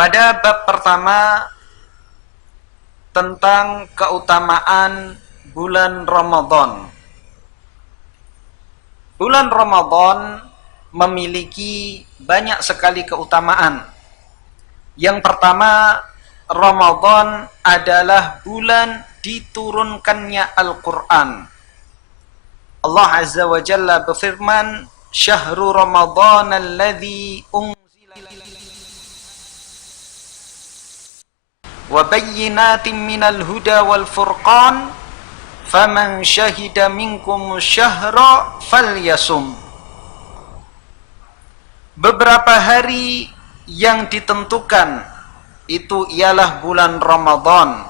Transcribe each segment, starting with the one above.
Pada bab pertama tentang keutamaan bulan Ramadan. Bulan Ramadan memiliki banyak sekali keutamaan. Yang pertama, Ramadan adalah bulan diturunkannya Al-Quran. Allah Azza wa Jalla berfirman, "Syahrul Ramadan alladzi unzila wa bayyinatin minal huda wal furqan faman syahida minkum syahra falyasum." Beberapa hari yang ditentukan itu ialah bulan Ramadan,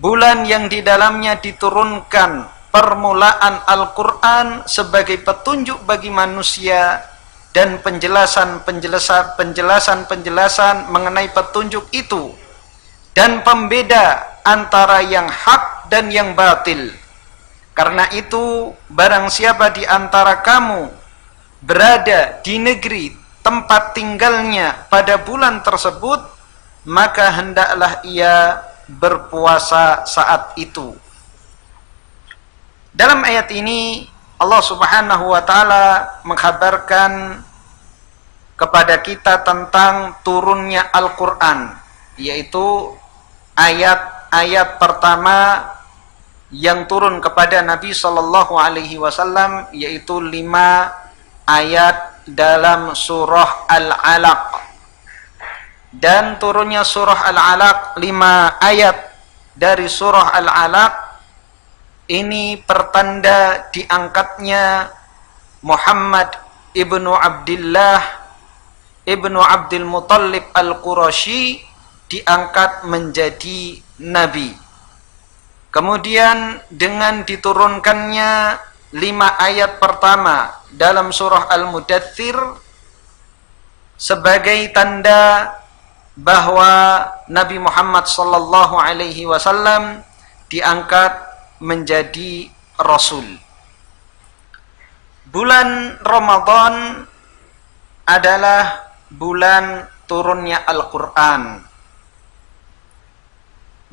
bulan yang di dalamnya diturunkan permulaan Al-Quran sebagai petunjuk bagi manusia dan penjelasan mengenai petunjuk itu dan pembeda antara yang hak dan yang batil. Karena itu, barang siapa di antara kamu berada di negeri tempat tinggalnya pada bulan tersebut, maka hendaklah ia berpuasa saat itu. Dalam ayat ini Allah Subhanahu wa taala mengkhabarkan kepada kita tentang turunnya Al-Qur'an, yaitu ayat-ayat pertama yang turun kepada Nabi sallallahu alaihi wasallam, yaitu 5 ayat dalam surah Al-Alaq. Dan turunnya surah Al-Alaq, 5 ayat dari surah Al-Alaq, ini pertanda diangkatnya Muhammad ibnu Abdullah ibnu Abdul Muttalib Al-Qurashi, diangkat menjadi nabi. Kemudian dengan diturunkannya 5 ayat pertama dalam surah Al-Mudaththir sebagai tanda bahwa Nabi Muhammad sallallahu alaihi wasallam diangkat menjadi rasul. Bulan Ramadan adalah bulan turunnya Al-Quran.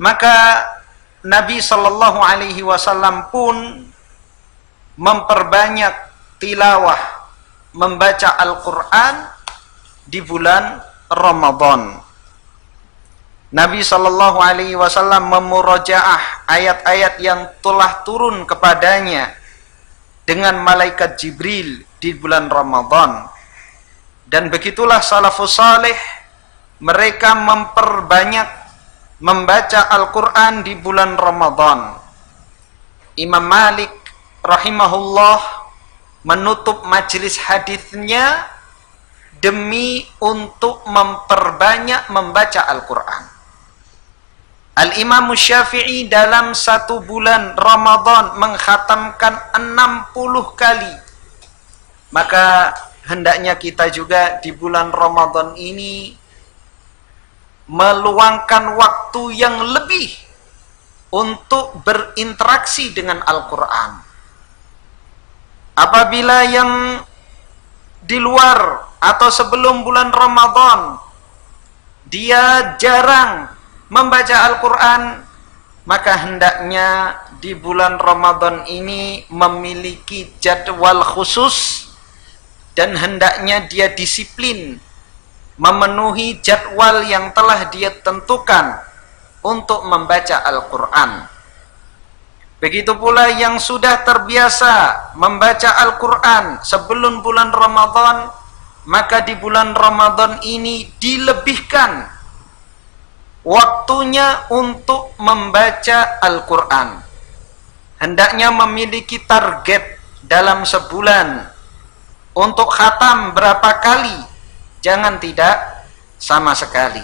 Maka Nabi sallallahu alaihi wasallam pun memperbanyak tilawah, membaca Al-Quran di bulan Ramadan. Nabi sallallahu alaihi wasallam memurajaah ayat-ayat yang telah turun kepadanya dengan malaikat Jibril di bulan Ramadan. Dan begitulah salafus saleh, mereka memperbanyak membaca Al-Quran di bulan Ramadan. Imam Malik rahimahullah menutup majelis hadisnya demi untuk memperbanyak membaca Al-Quran. Al-Imam Syafi'i dalam 1 bulan Ramadan mengkhatamkan 60 kali. Maka hendaknya kita juga di bulan Ramadan ini meluangkan waktu yang lebih untuk berinteraksi dengan Al-Quran. Apabila yang di luar atau sebelum bulan Ramadan dia jarang membaca Al-Quran, maka hendaknya di bulan Ramadan ini memiliki jadwal khusus dan hendaknya dia disiplin memenuhi jadwal yang telah dia tentukan untuk membaca Al-Quran. Begitu pula yang sudah terbiasa membaca Al-Quran sebelum bulan Ramadan, maka di bulan Ramadan ini dilebihkan waktunya untuk membaca Al-Quran. Hendaknya memiliki target dalam sebulan untuk khatam berapa kali, jangan tidak sama sekali.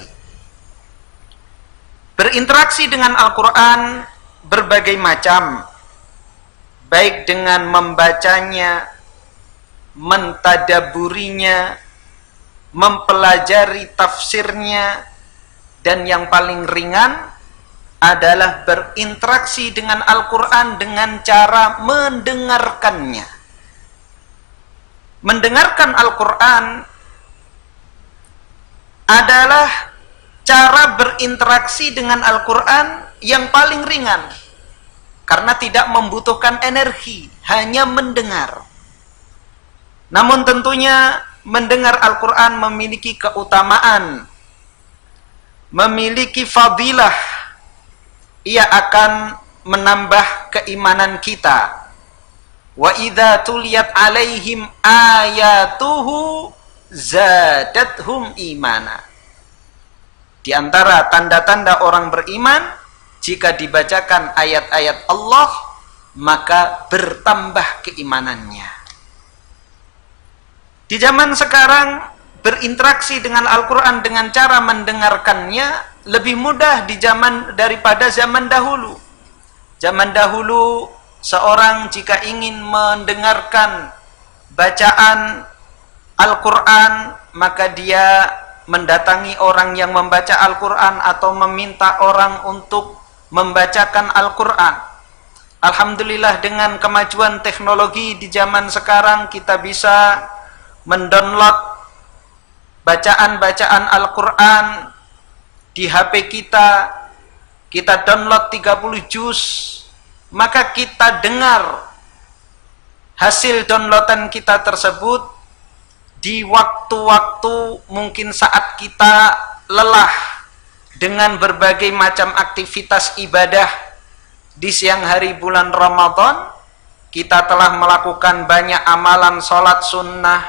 Berinteraksi dengan Al-Quran berbagai macam, baik dengan membacanya, mentadaburinya, mempelajari tafsirnya, dan yang paling ringan adalah berinteraksi dengan Al-Quran dengan cara mendengarkannya. Mendengarkan Al-Quran adalah cara berinteraksi dengan Al-Quran yang paling ringan, karena tidak membutuhkan energi, hanya mendengar. Namun tentunya mendengar Al-Quran memiliki keutamaan, memiliki fadilah. Ia akan menambah keimanan kita. Wa idza tuliyat alaihim ayatuhu zadathum imana. Di antara tanda-tanda orang beriman, jika dibacakan ayat-ayat Allah, maka bertambah keimanannya. Di zaman sekarang, berinteraksi dengan Al-Quran dengan cara mendengarkannya lebih mudah daripada zaman dahulu. Zaman dahulu, seorang jika ingin mendengarkan bacaan Al-Quran, maka dia mendatangi orang yang membaca Al-Quran atau meminta orang untuk membacakan Al-Quran. Alhamdulillah, dengan kemajuan teknologi di zaman sekarang, kita bisa mendownload bacaan-bacaan Al-Quran di HP kita. Kita download 30 juz, maka kita dengar hasil downloadan kita tersebut di waktu-waktu mungkin saat kita lelah dengan berbagai macam aktivitas ibadah. Di siang hari bulan Ramadan, kita telah melakukan banyak amalan sholat sunnah,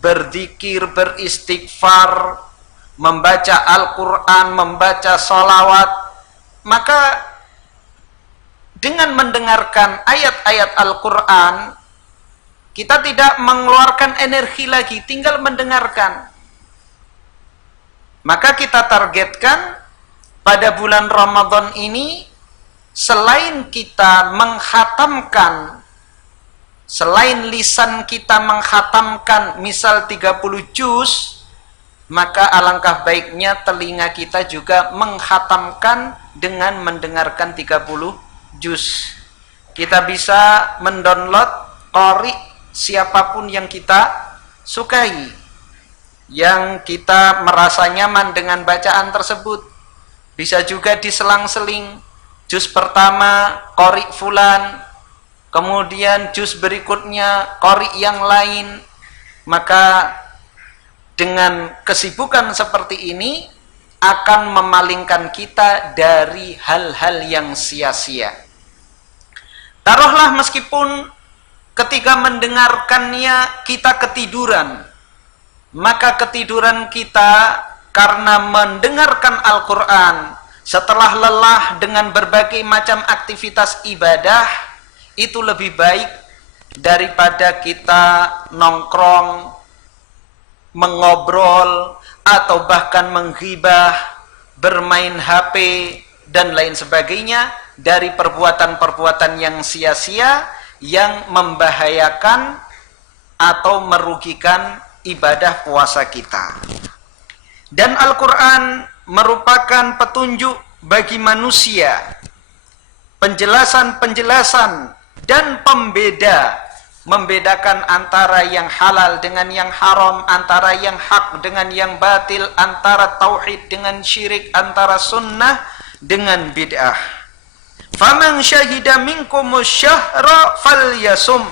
berzikir, beristighfar, membaca Al-Quran, membaca sholawat. Maka dengan mendengarkan ayat-ayat Al-Quran, kita tidak mengeluarkan energi lagi, tinggal mendengarkan. Maka kita targetkan pada bulan Ramadan ini, selain kita menghatamkan, selain lisan kita menghatamkan misal 30 juz, maka alangkah baiknya telinga kita juga menghatamkan dengan mendengarkan 30 juz. Kita bisa mendownload qari siapapun yang kita sukai, yang kita merasa nyaman dengan bacaan tersebut. Bisa juga diselang-seling, juz pertama qari fulan, kemudian juz berikutnya qari yang lain. Maka dengan kesibukan seperti ini akan memalingkan kita dari hal-hal yang sia-sia. Taruhlah meskipun ketika mendengarkannya kita ketiduran, maka ketiduran kita karena mendengarkan Al-Quran setelah lelah dengan berbagai macam aktivitas ibadah, itu lebih baik daripada kita nongkrong, mengobrol, atau bahkan menghibah, bermain HP, dan lain sebagainya, dari perbuatan-perbuatan yang sia-sia yang membahayakan atau merugikan ibadah puasa kita. Dan Al-Quran merupakan petunjuk bagi manusia, penjelasan-penjelasan dan membedakan antara yang halal dengan yang haram, antara yang hak dengan yang batil, antara tauhid dengan syirik, antara sunnah dengan bid'ah. Faman syahida minkumus syahra falyasum,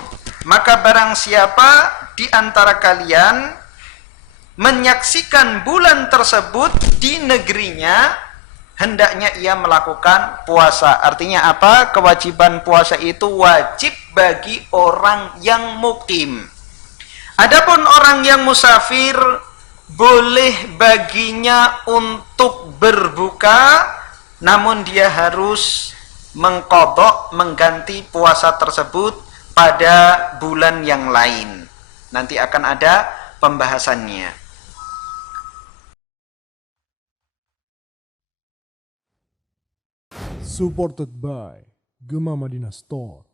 maka barang siapa di antara kalian menyaksikan bulan tersebut di negerinya, hendaknya ia melakukan puasa. Artinya apa? Kewajiban puasa itu wajib bagi orang yang mukim. Adapun orang yang musafir, boleh baginya untuk berbuka, namun dia harus mengqadha, mengganti puasa tersebut pada bulan yang lain. Nanti akan ada pembahasannya. Supported by Gema Madinah Store.